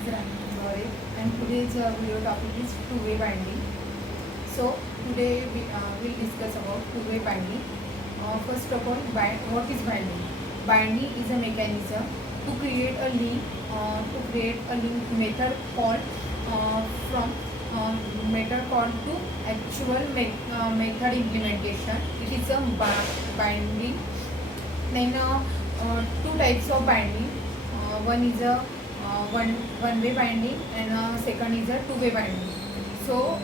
is Gauri, and today's video topic is two-way binding. So today we will discuss about two-way binding. First of all, what is binding? Binding is a mechanism to create a link method called from method called to actual method implementation. It is a binding. Then two types of binding. One is a one-way binding, and second is a two-way binding. So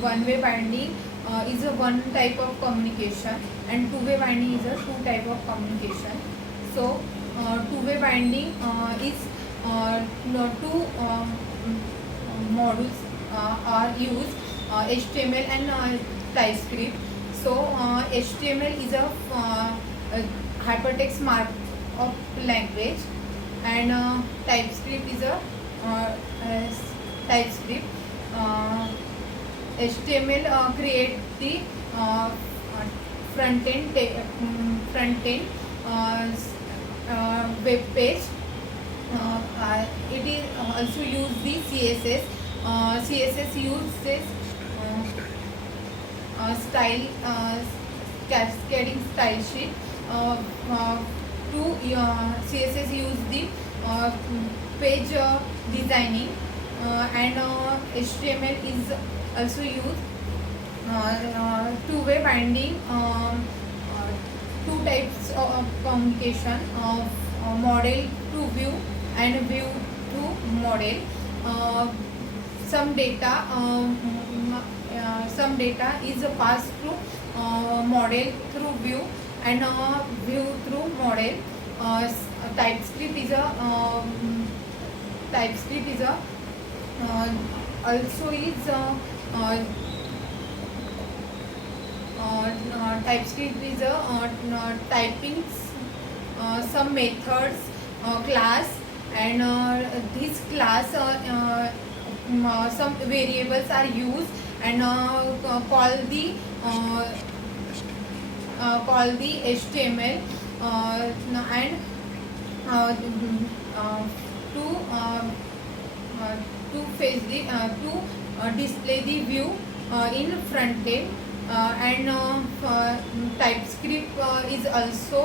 one-way binding is a one type of communication, and two-way binding is a two type of communication. So two-way binding is two modules are used, HTML and TypeScript. So HTML is a hypertext markup language, and TypeScript is a TypeScript. HTML create the front end web page. It is also use the CSS. CSS uses style cascading style sheet. To CSS use the page designing, and HTML is also used. Two-way binding, two types of communication of model to view and view to model. Some data is passed through model through view, and view through model. TypeScript is a also is TypeScript is a typing some methods class, and this class some variables are used, and call the HTML, and to face the to display the view in front end, and TypeScript is also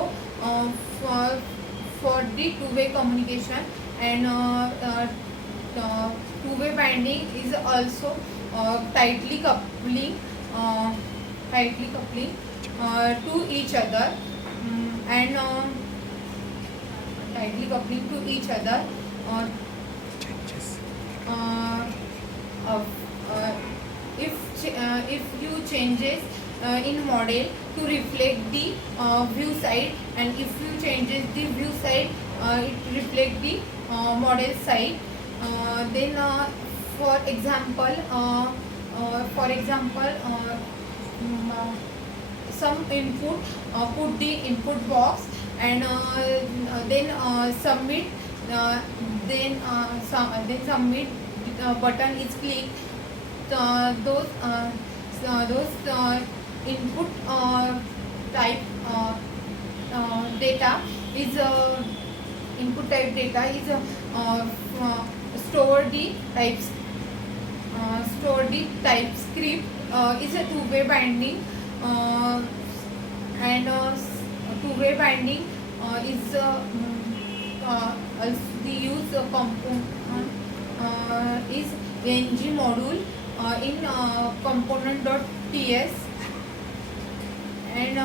for the two-way communication, and two-way binding is also tightly coupling to each other, and tightly coupling to each other. If you changes in model to reflect the view side, and if you changes the view side, it reflect the model side. Then for example some input, put the input box, and then submit, then submit button is clicked. Those input type data is input type data is store the TypeScript is a two-way binding, and two-way binding is also the use component is ng module in component.ts, and